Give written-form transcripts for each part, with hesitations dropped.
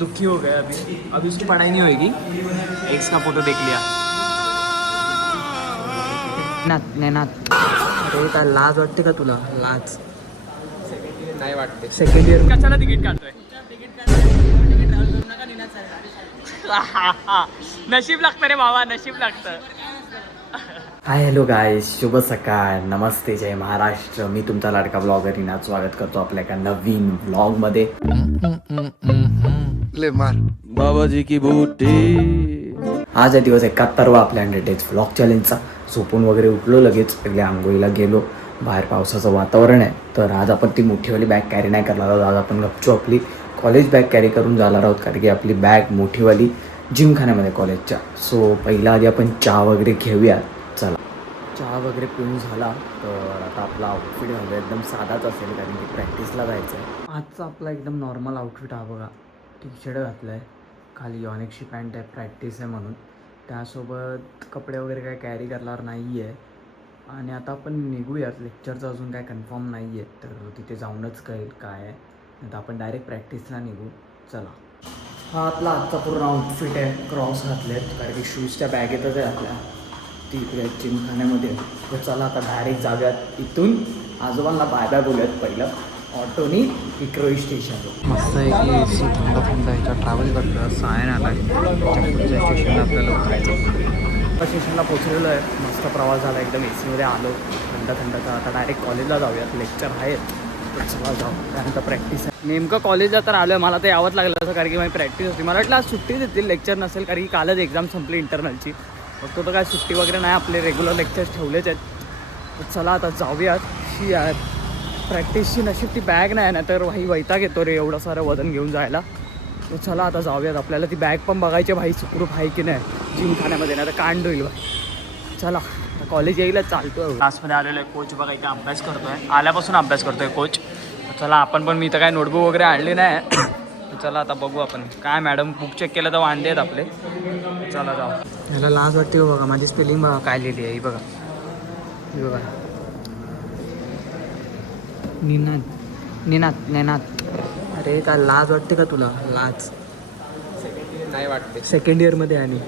दुखी हो गया अभी उसकी पढ़ाई नहीं होगी। एक्स का फोटो देख लिया। नेनाथ अरे काय लाज वाटते का तुला? लाज नाही वाटते। सेकंड इयर कशाला तिकीट काढतोय? नशीब लागतं रे बाबा, नशीब लागतं. हाय हॅलो गाईज, शुभ सकाळ, नमस्ते, जय महाराष्ट्र. मी तुमचा लाडका ब्लॉगर इनात स्वागत करतो आपल्या एका नवीन ब्लॉगमध्ये. ले मार बाबाजी की बूटी. आज आहे दिवस 71वा आपल्या 100 डेज ब्लॉग चॅलेंजचा. झोपून वगैरे उठलो, लगेच पहिले आंघोळीला गेलो. बाहेर पावसाचं वातावरण आहे, तर आज आपण ती मोठीवाली बॅग कॅरी नाही करणार आहोत. आज आपण गपचूप आपली कॉलेज बॅग कॅरी करून जाणार आहोत, कारण की आपली बॅग मोठीवाली जिमखान्यामध्ये कॉलेजच्या. सो पहिला आधी आपण चहा वगैरे घेऊयात. चला, चहा वगैरे पिऊन झाला तर आता आपला आउटफिट घालूया. एकदम साधाच असेल, कारण की प्रॅक्टिसला जायचं आहे. आजचा आपला एकदम नॉर्मल आउटफिट हा बघा. टी शर्ट घातलं आहे, खाली ऑनेक्सची पॅन्ट आहे, प्रॅक्टिस आहे म्हणून. त्यासोबत कपडे वगैरे काय कॅरी करणार नाही आहे. आणि आता आपण निघूयात. लेक्चरचं अजून काय कन्फर्म नाही आहे, तर तिथे जाऊनच कळेल काय आहे. आता आपण डायरेक्ट प्रॅक्टिसला निघू. चला, हा आपला आजचा पूर्ण आउटफिट आहे. क्रॉस घातले आहेत, कारण की शूजच्या बॅगेतच आहे आपल्या, ती इकडे जिमखान्यामध्ये. तर चला आता डायरेक्ट जाऊयात. इथून आजोबांना बाय बाय बोलूयात पहिलं ऑटोनी विक्रोळी स्टेशन. मस्त आहे की ए सी थंड थंड ह्याच्यात ट्रॅव्हल करतो. सायन आला आहे, पुढच्या स्टेशनला आपल्याला उतरायचं. त्या स्टेशनला पोचलेलो आहे. मस्त प्रवास झाला, एकदम ए सीमध्ये आलो थंड थंडचा. आता डायरेक्ट कॉलेजला जाऊयात. लेक्चर आहेत तर चला जाऊ. त्यानंतर प्रॅक्टिस आहे. नेमकं कॉलेजला तर आलो आहे. मला तर यावंच लागलं असं, कारण की माझी प्रॅक्टिस होती. मला वाटलं आज सुट्टी देतील, लेक्चर नसेल, कारण की कालच एक्झाम संपली इंटरनलची. फक्त तर काय सुट्टी वगैरे नाही, आपले रेग्युलर लेक्चर्स ठेवलेच आहेत. तर चला आता जाऊयात. ही यार प्रॅक्टिसची नशीब ती बॅग नाही ना, तर भाई वैताग येतो रे एवढं सारं वजन घेऊन जायला. तर चला आता जाऊयात. आपल्याला ती बॅग पण बघायची भाई, सुखरूप आहे की नाही जिमखान्यामध्ये, नाही तर कांड होईल भाई. चला कॉलेज यायला चालतो. क्लासमध्ये आलेलो आहे. कोच बघा इथे अभ्यास करतो आहे, आल्यापासून अभ्यास करतो आहे कोच. चला आपण पण, मी तर काय नोटबुक वगैरे आणली नाही. चला आता बघू आपण काय. मॅडम बुक चेक केलं तर वांदे आहेत आपले. चला जाऊ. ह्याला लाज वाटते बघा, माझी स्पेलिंग बघा काय लिहिली आहे. ही बघा, ही बघा, नेनाथ. अरे काय लाज वाटते का तुला? लाज नाही वाटते। सेकंड इयरमध्ये. आणि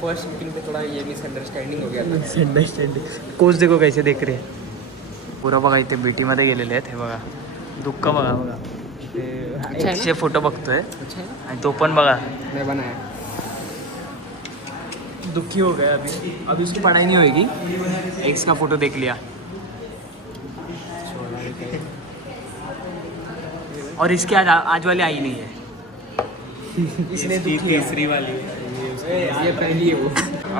फर्स्ट मीटिंग पे थोड़ा ये मिसअंडरस्टँडिंग हो गया था। मिसअंडरस्टँडिंग. कोच देखो कैसे देख रे. पुरं बघा इथे बीटीमध्ये गेलेले आहेत. हे बघा दुःख बघा बघा. ते एकशे फोटो बघतोय आणि तो पण बघा मैं बनाया। दुखी हो गया अभी उसकी पढ़ाई नहीं होगी। एक्स का फोटो देख लिया और इसके आज वाली आई नहीं है। इसने तीसरी वाली ये पहली है वो।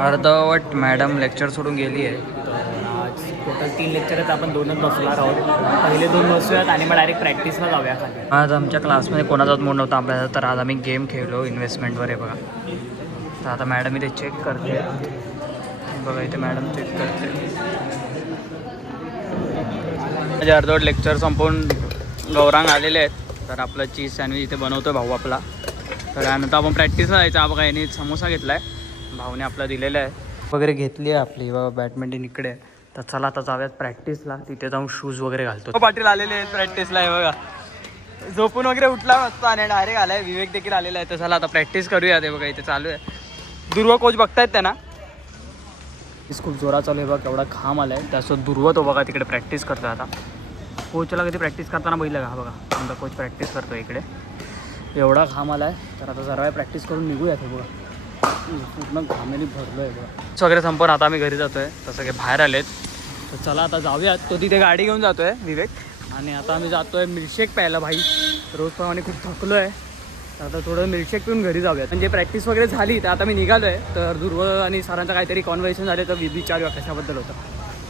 अर्धवट मॅडम लेक्चर सोडून गेली आहे. तर आज टोटल 3 लेक्चर आहेत, आपण 2च बसणार आहोत. पहिले 2 बसूयात आणि मग डायरेक्ट प्रॅक्टिसला जाऊया खाली. आज आमच्या क्लासमध्ये कोणाचाच मूड नव्हता अभ्यासाचा, तर आज आम्ही गेम खेळलो इन्व्हेस्टमेंटवर. आहे बघा. तर आता मॅडम इथे चेक करते बघा, इथे मॅडम चेक करते. माझे अर्धवट लेक्चर संपवून गौरांग आलेले आहेत. तर आपलं चीज सँडविच इथे बनवतो भाऊ आपला. तर त्यानंतर आपण प्रॅक्टिसला जायचं. हा बघा, याने समोसा घेतला आहे, भाऊने आपला दिलेला आहे. वगैरे घेतली आहे आपली बघा. बॅडमिंटन इकडे. तर चला आता जाऊयात प्रॅक्टिसला. तिथे जाऊन शूज वगैरे घालतो. पाटील आलेले आहेत प्रॅक्टिसला. आहे बघा, झोपून वगैरे उठला मस्त आणि डायरेक्ट आलाय. विवेक देखील आलेला आहे. तर चला आता प्रॅक्टिस करूया. ते बघा इथे चालू आहे. दुर्वा कोच बघतायत त्यांना. खूप जोरात चालू आहे बघा, केवढा घाम आलाय. त्यासोबत दुर्वा तो बघा तिकडे प्रॅक्टिस करतोय. आता कोचला कधी प्रॅक्टिस करताना बघितलं का? बघा आमचा कोच प्रॅक्टिस करतो इकडे. एवढा घाम आला आहे. तर आता जरा वेळ प्रॅक्टिस करून निघूया. ते बघा पूर्ण घामेने भरलो आहे बघा. वगैरे संपून आता आम्ही घरी जातो आहे. तसं काही बाहेर आलेत. तर चला आता जाऊयात. तो तिथे गाडी घेऊन जातो आहे विवेक. आणि आता आम्ही जातो आहे मिल्कशेक प्यायला भाई. रोजप्रमाणे खूप थकलो आहे. तर आता थोडं मिल्कशेक पिऊन घरी जाऊयात. म्हणजे प्रॅक्टिस वगैरे झाली तर आता मी निघालो आहे. तर दुर्व आणि सरांचं काहीतरी कॉन्व्हर्सेशन झाले, तर विचारूया कशाबद्दल होतं.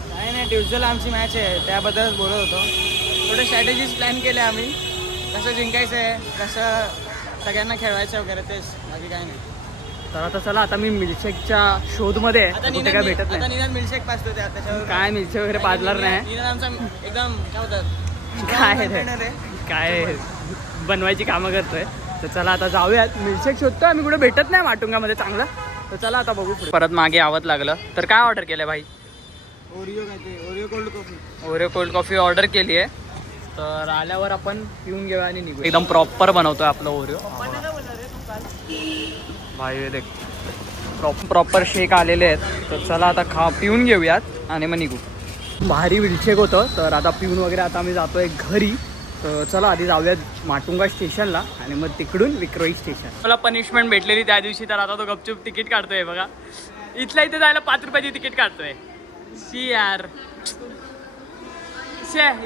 नाही नाही, ट्युजडेला आमची मॅच आहे, त्याबद्दलच बोलत होतो. थोडे स्ट्रॅटेजीज प्लॅन केले आम्ही, कसं जिंकायचं आहे, कसं सगळ्यांना खेळवायचं वगैरे, तेच, बाकी काय नाही. तर आता चला, आता मी मिल्कशेकच्या शोधमध्ये आहे. कुठे काय भेटत नाही. निदान मिल्कशेक पाचतो त्याच्यावर काय मिल्कशेक वगैरे पाजणार नाही. निदान आमचा एकदम काय होतात काय बनवायची कामं करतोय. तर चला आता जाऊयात. मिल्कशेक शोधतोय आम्ही, कुठे भेटत नाही माटुंगामध्ये चांगलं. तर चला आता बघू. परत मागे आवत लागलं. तर काय ऑर्डर केलं भाई? ओरिओ कोल्ड कॉफी ऑर्डर केली आहे. तर आल्यावर आपण पिऊन घेऊया आणि निघू. एकदम प्रॉपर बनवतोय आपलं ओरिओ. भाई देख प्रॉपर शेक आलेले आहेत. तर चला आता पिऊन घेऊयात आणि मग निघू. भारी मिल्कशेक होतं. तर आता पिऊन वगैरे आता आम्ही जातोय घरी. तर चला आधी जाऊयात माटुंगा स्टेशनला आणि मग तिकडून विक्रोळी स्टेशन. मला पनिशमेंट भेटलेली त्या दिवशी, तर आता तो गपचूप तिकीट काढतोय बघा. इथल्या इथे जायला 5 रुपयाची तिकीट काढतोय. शी यार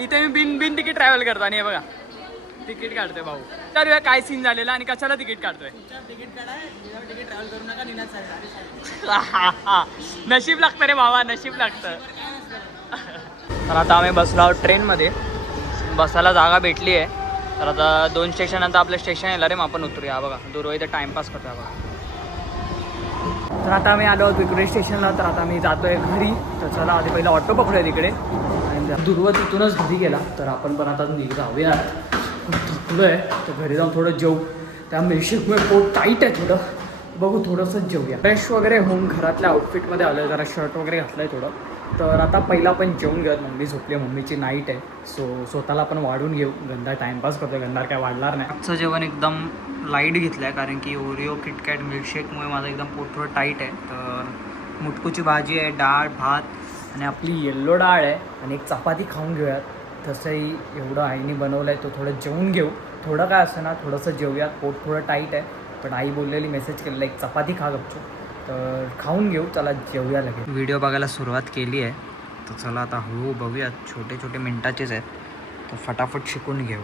इथे मी बिन तिकीट ट्रॅव्हल करतो आणि हे बघा तिकीट काढतोय भाऊ. तर काय सीन झालेला आणि कशाला तिकीट काढतोय. तिकीट काढा, तिकीट ट्रॅव्हल करू नका, निनाद नशीब लागतं रे भावा, नशीब लागतं. तर आता आम्ही बसलो आहोत ट्रेनमध्ये. बसायला जागा भेटली आहे. तर आता 2 स्टेशननंतर आपलं स्टेशन येणार आहे, मग आपण उतरूया. बघा दुर्वा इथं टाइमपास करतोय बघा. तर आता आम्ही आलो आहोत विक्रोळी स्टेशनला. तर आता मी जातोय घरी. तर चला आधी पहिला ऑटो पकडूया तिकडे आणि दुर्वा तिथूनच घरी गेला. तर आपण पण आता जाऊया. थकलो आहे तर घरी जाऊन थोडं जेवू. त्या मिल्कशेकमुळे पोट टाईट आहे थोडं. बघू थोडंसं जेवूया. फ्रेश वगैरे होऊन घरातल्या आउटफिटमध्ये आलो आहे. जरा शर्ट वगैरे घातलं आहे थोडं. तर आता पहिला आपण जेवून घेऊयात. मम्मी झोपली आहे, मम्मीची नाईट आहे. सो स्वतःला आपण वाढून घेऊ. गंधार टाईमपास करतो, गंधार काय वाढणार नाही. आजचं जेवण एकदम लाईट घेतलं आहे कारण की ओरिओ किटकॅट मिल्कशेकमुळे माझं एकदम पोट थोडं टाईट आहे. तर मुटकूची भाजी आहे, डाळ भात आणि आपली येल्लो डाळ आहे आणि एक चपाती खाऊन घेऊयात. तसंही एवढं आईने बनवलं आहे, तो थोडं जेवून घेऊ. थोडं काय असं ना, थोडंसं जेवूयात. पोट थोडं टाईट आहे पण आई बोललेली, मेसेज केलेला एक चपाती खा गपचूप. तर खाऊन घेऊ. चला जेवूया लगेच. व्हिडिओ बघायला सुरुवात केली आहे. तर चला आता हळू बघूयात. छोटे छोटे मिनटाचेच आहेत तर फटाफट शिकून घेऊ.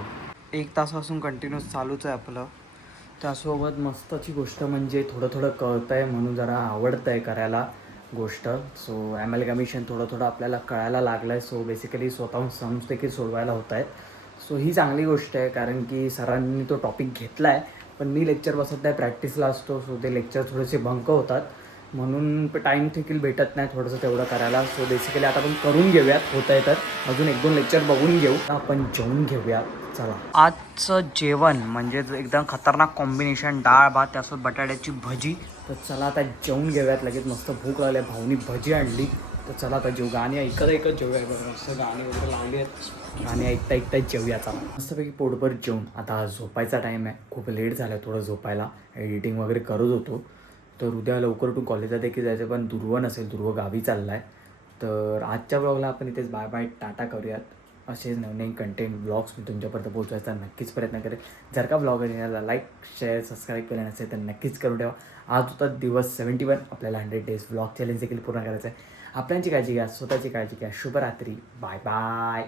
1 तासापासून कंटिन्यूस चालूच आहे आपलं. त्यासोबत मस्तची गोष्ट म्हणजे थोडं थोडं कळतं आहे म्हणून जरा आवडतं आहे करायला गोष्ट. सो ॲमॅलगमेशन थोडं थोडं आपल्याला कळायला लागलं आहे. सो बेसिकली स्वतःहून सम्स देखील सोडवायला होत आहेत. सो ही चांगली गोष्ट आहे कारण की सरांनी तो टॉपिक घेतला आहे पण मी लेक्चर बसत नाही, प्रॅक्टिसला असतो. सो ते लेक्चर थोडेसे बंक होतात म्हणून टाईम देखील भेटत नाही थोडंसं तेवढं करायला. सो बेसिकली आता आपण करून घेऊयात. होत आहे तर अजून 1-2 लेक्चर बघून घेऊ. आपण जेवून घेऊया. चला आजचं जेवण म्हणजे एकदम खतरनाक कॉम्बिनेशन, डाळ भात त्यासोबत बटाट्याची भजी. तर चला आता जेवून घेऊयात लगेच. मस्त भूक लागली. भाऊनी भजी आणली. तर चला आता जेवू. गाणी ऐकत जेवूया. मस्त गाणी वगैरे लावली आहेत. गाणी ऐकता जेवूया. चला मस्तपैकी पोटभर जेवून आता झोपायचा टाईम आहे. खूप लेट झाला आहे थोडं झोपायला. एडिटिंग वगैरे करत होतो. तर उद्या लवकर तू कॉलेजला देखील जायचं पण दुर्व नसेल. दुर्व गावी चालला आहे. तर आजच्या ब्लॉगला आपण इथेच बाय बाय टाटा करूयात. असेच नवीन कंटेंट ब्लॉग्स मी तुमच्यापर्यंत पोहोचवायचा नक्कीच प्रयत्न करेल. जर का ब्लॉग याला लाईक शेअर सबस्क्राईब केलं नसेल तर नक्कीच करून ठेवा. आज होता दिवस 71. आपल्याला 100 डेज ब्लॉग चॅलेंज देखील पूर्ण करायचं आहे. आपल्याची काळजी घ्या, स्वतःची काळजी घ्या. शुभरात्री. Bye bye.